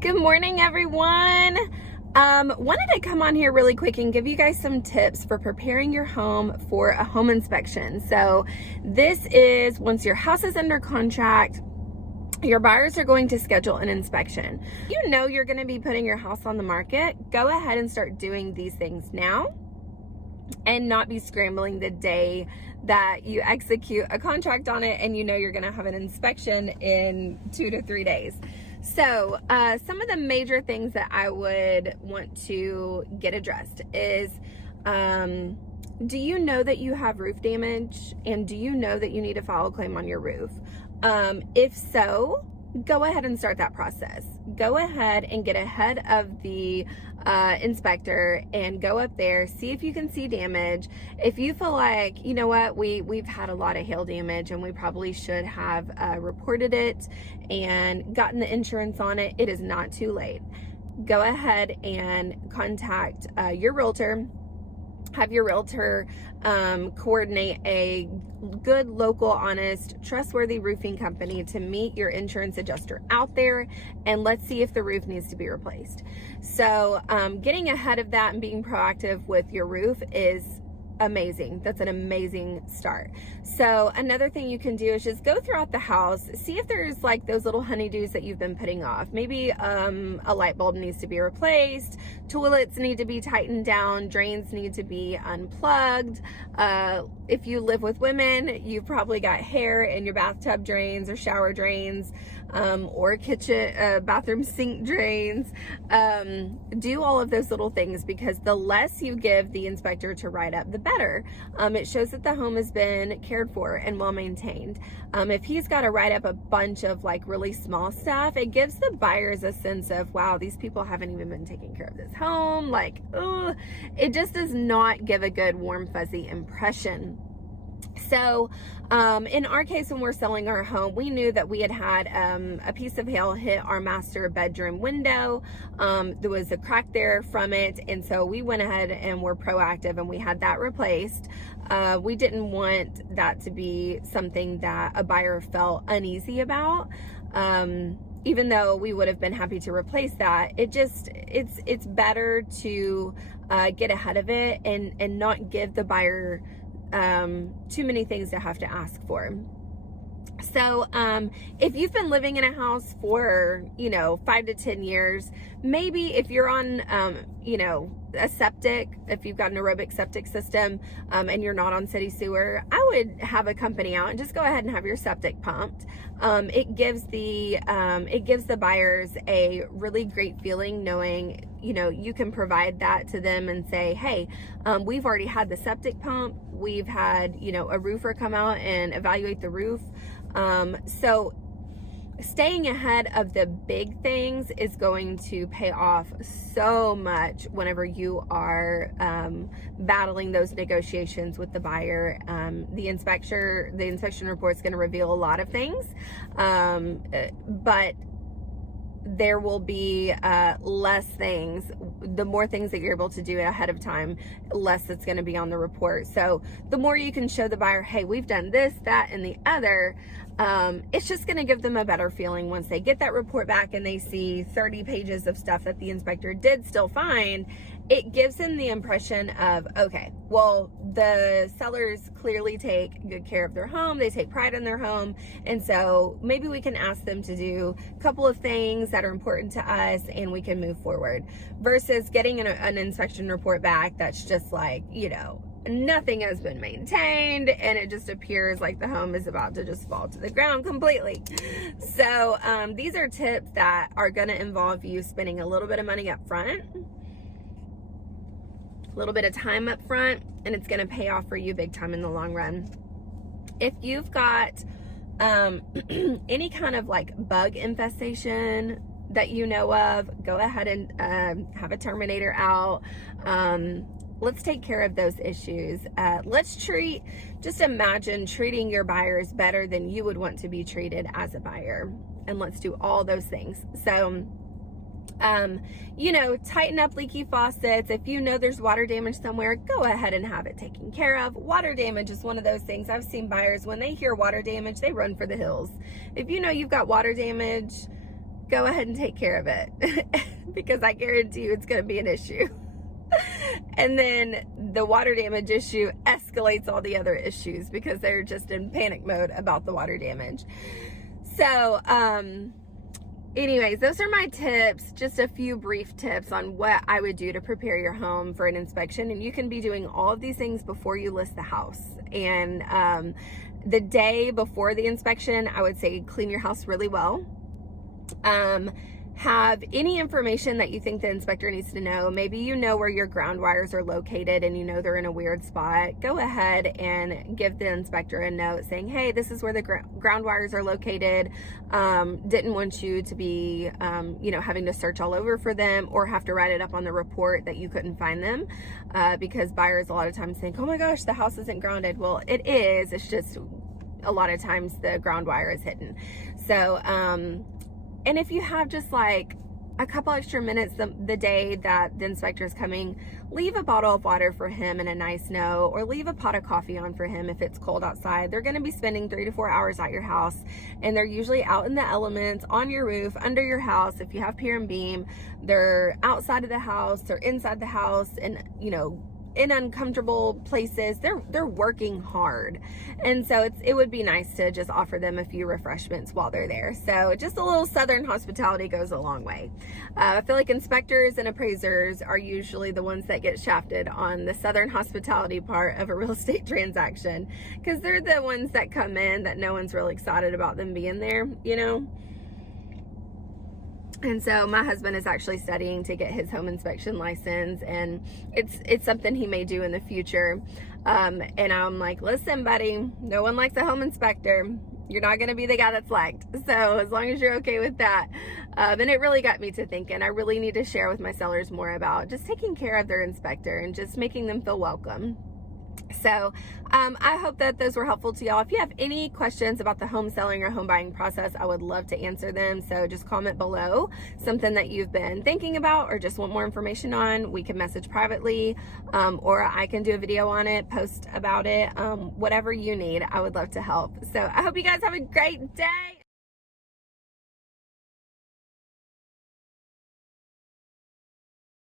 Good morning, everyone. Wanted to come on here really quick and give you guys some tips for preparing your home for a home inspection. So this is once your house is under contract, your buyers are going to schedule an inspection. You know you're going to be putting your house on the market. Go ahead and start doing these things now and not be scrambling the day that you execute a contract on it and you know you're going to have an inspection in 2 to 3 days. So some of the major things that I would want to get addressed is, do you know that you have roof damage, and do you know that you need to file a claim on your roof? If so, go ahead and start that process. Go ahead and get ahead of the inspector and go up there, see if you can see damage. If you feel like, you know what, we've had a lot of hail damage and we probably should have reported it and gotten the insurance on it, it is not too late. Go ahead and contact your realtor. Have your realtor coordinate a good, local, honest, trustworthy roofing company to meet your insurance adjuster out there, and let's see if the roof needs to be replaced. So getting ahead of that and being proactive with your roof is amazing. That's an amazing start. So another thing you can do is just go throughout the house, see if there's like those little honeydews that you've been putting off. Maybe a light bulb needs to be replaced, toilets need to be tightened down, drains need to be unplugged. If you live with women, you've probably got hair in your bathtub drains or shower drains, or kitchen, bathroom sink drains. Do all of those little things, because the less you give the inspector to write up, the better. It shows that the home has been cared for and well maintained. If he's got to write up a bunch of like really small stuff, it gives the buyers a sense of, wow, these people haven't even been taking care of this home. Like, ugh, it just does not give a good warm fuzzy impression. So in our case, when we're selling our home, we knew that we had a piece of hail hit our master bedroom window. There was a crack there from it, and so we went ahead and were proactive and we had that replaced. We didn't want that to be something that a buyer felt uneasy about. Even though we would have been happy to replace that, it's better to get ahead of it and not give the buyer too many things to have to ask for. So if you've been living in a house for 5 to 10 years, maybe if you're on a septic, if you've got an aerobic septic system, and you're not on city sewer, I would have a company out and just go ahead and have your septic pumped. It gives the buyers a really great feeling knowing you can provide that to them and say, hey, we've already had the septic pump, we've had a roofer come out and evaluate the roof. So staying ahead of the big things is going to pay off so much whenever you are battling those negotiations with the buyer. The inspection report is going to reveal a lot of things, but there will be less things. The more things that you're able to do ahead of time, less that's going to be on the report. So the more you can show the buyer, hey, we've done this, that, and the other, it's just going to give them a better feeling once they get that report back and they see 30 pages of stuff that the inspector did still find. It gives them the impression of, okay, well, the sellers clearly take good care of their home. They take pride in their home. And so maybe we can ask them to do a couple of things that are important to us and we can move forward, versus getting an inspection report back that's just like, nothing has been maintained and it just appears like the home is about to just fall to the ground completely. So these are tips that are going to involve you spending a little bit of money up front, a little bit of time up front, and it's going to pay off for you big time in the long run. If you've got any kind of like bug infestation that you know of, go ahead and have a terminator out. Let's take care of those issues. Just imagine treating your buyers better than you would want to be treated as a buyer. And let's do all those things. So tighten up leaky faucets. If there's water damage somewhere, go ahead and have it taken care of. Water damage is one of those things. I've seen buyers, when they hear water damage, they run for the hills. If you've got water damage, go ahead and take care of it because I guarantee you it's going to be an issue. And then the water damage issue escalates all the other issues because they're just in panic mode about the water damage. So, anyways, those are my tips, just a few brief tips on what I would do to prepare your home for an inspection. And you can be doing all of these things before you list the house. And the day before the inspection, I would say clean your house really well. Have any information that you think the inspector needs to know. Maybe you know where your ground wires are located and you know they're in a weird spot. Go ahead and give the inspector a note saying, hey, this is where the ground wires are located. Didn't want you to be, having to search all over for them or have to write it up on the report that you couldn't find them, because buyers a lot of times think, oh my gosh, the house isn't grounded. Well, it is. It's just a lot of times the ground wire is hidden. So, and if you have just like a couple extra minutes the day that the inspector is coming, leave a bottle of water for him and a nice note, or leave a pot of coffee on for him if it's cold outside. They're going to be spending 3 to 4 hours at your house, and they're usually out in the elements, on your roof, under your house. If you have pier and beam, they're outside of the house, they're inside the house, and in uncomfortable places. They're working hard, and so it would be nice to just offer them a few refreshments while they're there. So just a little Southern hospitality goes a long way. I feel like inspectors and appraisers are usually the ones that get shafted on the Southern hospitality part of a real estate transaction, because they're the ones that come in that no one's really excited about them being there, And so my husband is actually studying to get his home inspection license, and it's something he may do in the future. And I'm like, listen, buddy, no one likes a home inspector. You're not going to be the guy that's liked. So as long as you're okay with that. And it really got me to thinking, I really need to share with my sellers more about just taking care of their inspector and just making them feel welcome. So I hope that those were helpful to y'all. If you have any questions about the home selling or home buying process, I would love to answer them. So just comment below something that you've been thinking about or just want more information on. We can message privately, or I can do a video on it, post about it, whatever you need. I would love to help. So I hope you guys have a great day.